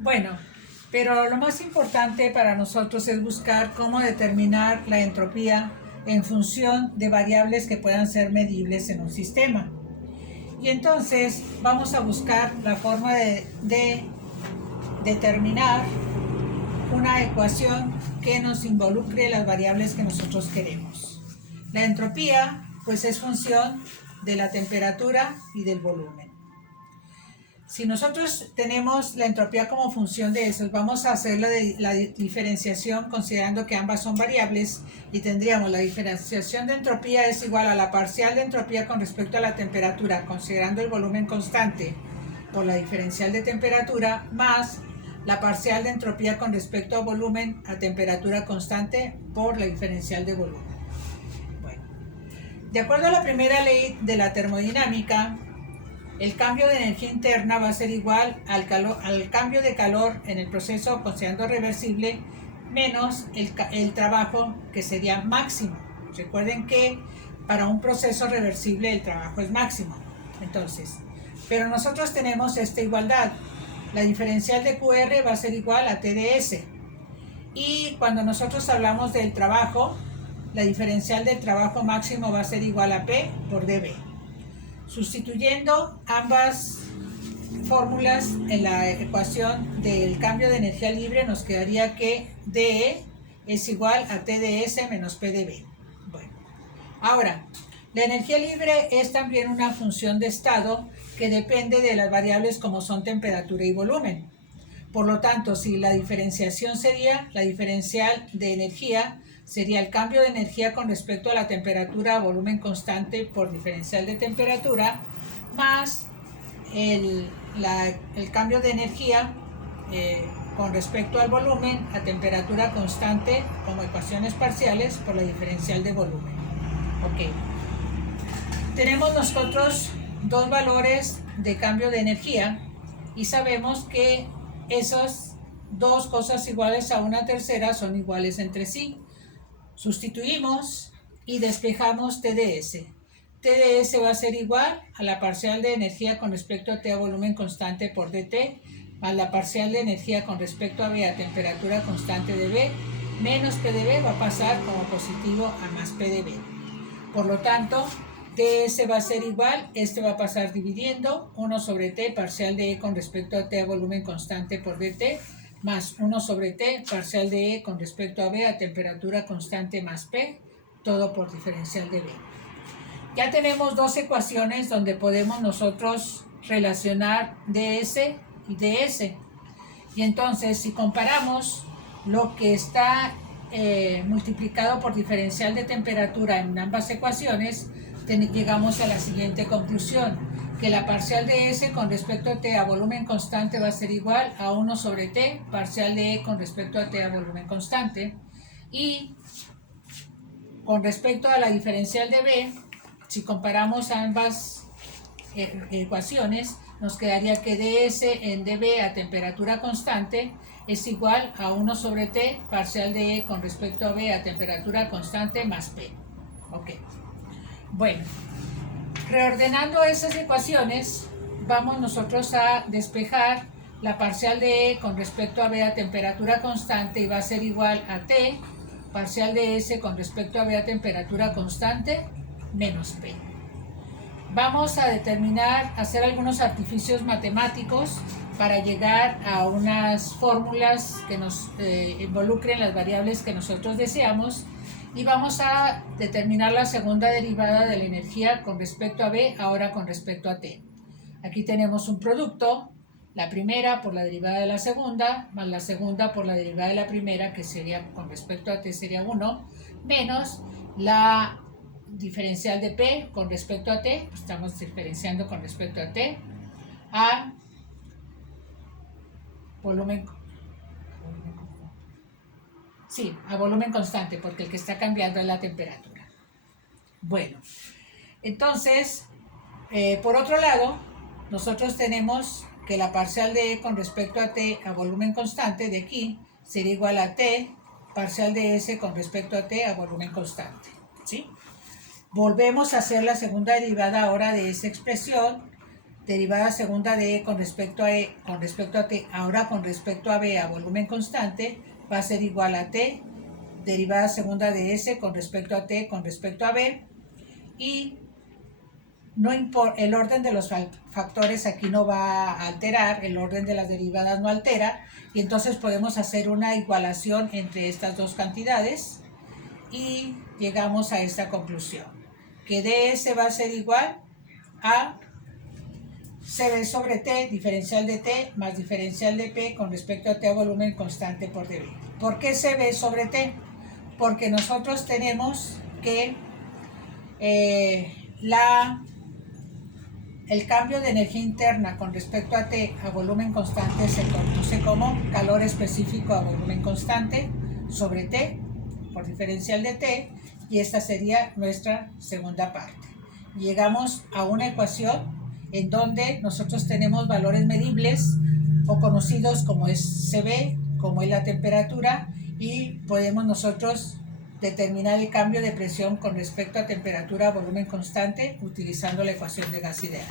Bueno, pero lo más importante para nosotros es buscar cómo determinar la entropía en función de variables que puedan ser medibles en un sistema. Y entonces vamos a buscar la forma de determinar una ecuación que nos involucre las variables que nosotros queremos. La entropía, pues, es función de la temperatura y del volumen. Si nosotros tenemos la entropía como función de eso, vamos a hacer la diferenciación considerando que ambas son variables y tendríamos la diferenciación de entropía es igual a la parcial de entropía con respecto a la temperatura, considerando el volumen constante por la diferencial de temperatura, más la parcial de entropía con respecto a volumen a temperatura constante por la diferencial de volumen. Bueno, de acuerdo a la primera ley de la termodinámica, el cambio de energía interna va a ser igual al cambio de calor en el proceso considerando reversible menos el trabajo, que sería máximo. Recuerden que para un proceso reversible el trabajo es máximo. Entonces, pero nosotros tenemos esta igualdad. La diferencial de QR va a ser igual a TdS. Y cuando nosotros hablamos del trabajo, la diferencial del trabajo máximo va a ser igual a P por dB. Sustituyendo ambas fórmulas en la ecuación del cambio de energía libre, nos quedaría que DE es igual a TdS menos PdV. Bueno, ahora, la energía libre es también una función de estado que depende de las variables como son temperatura y volumen. Por lo tanto, si la diferenciación sería la diferencial de energía, sería el cambio de energía con respecto a la temperatura a volumen constante por diferencial de temperatura, más el cambio de energía con respecto al volumen a temperatura constante como ecuaciones parciales por la diferencial de volumen. Ok. Tenemos nosotros dos valores de cambio de energía y sabemos que esas dos cosas iguales a una tercera son iguales entre sí. Sustituimos y despejamos TdS. TdS va a ser igual a la parcial de energía con respecto a T a volumen constante por dt, más la parcial de energía con respecto a V a temperatura constante de V, menos PdV va a pasar como positivo a más PdV. Por lo tanto, ds va a ser igual, este va a pasar dividiendo 1 sobre t parcial de E con respecto a T a volumen constante por dt, más 1 sobre t parcial de E con respecto a V a temperatura constante más P, todo por diferencial de V. Ya tenemos dos ecuaciones donde podemos nosotros relacionar ds y ds. Y entonces, si comparamos lo que está multiplicado por diferencial de temperatura en ambas ecuaciones, llegamos a la siguiente conclusión, que la parcial de S con respecto a T a volumen constante va a ser igual a 1 sobre T, parcial de E con respecto a T a volumen constante, y con respecto a la diferencial de B, si comparamos ambas ecuaciones, nos quedaría que ds en dB a temperatura constante es igual a 1 sobre T parcial de E con respecto a V a temperatura constante más P. Ok. Bueno, reordenando esas ecuaciones, vamos nosotros a despejar la parcial de E con respecto a V a temperatura constante y va a ser igual a T parcial de S con respecto a V a temperatura constante menos P. Vamos a hacer algunos artificios matemáticos para llegar a unas fórmulas que nos involucren las variables que nosotros deseamos y vamos a determinar la segunda derivada de la energía con respecto a B, ahora con respecto a T. Aquí tenemos un producto, la primera por la derivada de la segunda, más la segunda por la derivada de la primera, que sería con respecto a T sería 1, menos la diferencial de P con respecto a T, pues estamos diferenciando con respecto a T, a volumen, sí, a volumen constante, porque el que está cambiando es la temperatura. Bueno, entonces, por otro lado, nosotros tenemos que la parcial de E con respecto a T a volumen constante de aquí sería igual a T parcial de S con respecto a T a volumen constante, ¿sí? Volvemos a hacer la segunda derivada ahora de esa expresión derivada segunda de E con respecto a E con respecto a T, ahora con respecto a B a volumen constante, va a ser igual a T, derivada segunda de S con respecto a T con respecto a B, y no el orden de los factores aquí no va a alterar, el orden de las derivadas no altera, y entonces podemos hacer una igualación entre estas dos cantidades y llegamos a esta conclusión, que ds va a ser igual a CB sobre T, diferencial de T más diferencial de P con respecto a T a volumen constante por dB. ¿Por qué CB sobre T? Porque nosotros tenemos que el cambio de energía interna con respecto a T a volumen constante se conoce como calor específico a volumen constante sobre T por diferencial de T, y esta sería nuestra segunda parte. Llegamos a una ecuación en donde nosotros tenemos valores medibles o conocidos como es CB, como es la temperatura, y podemos nosotros determinar el cambio de presión con respecto a temperatura a volumen constante utilizando la ecuación de gas ideal.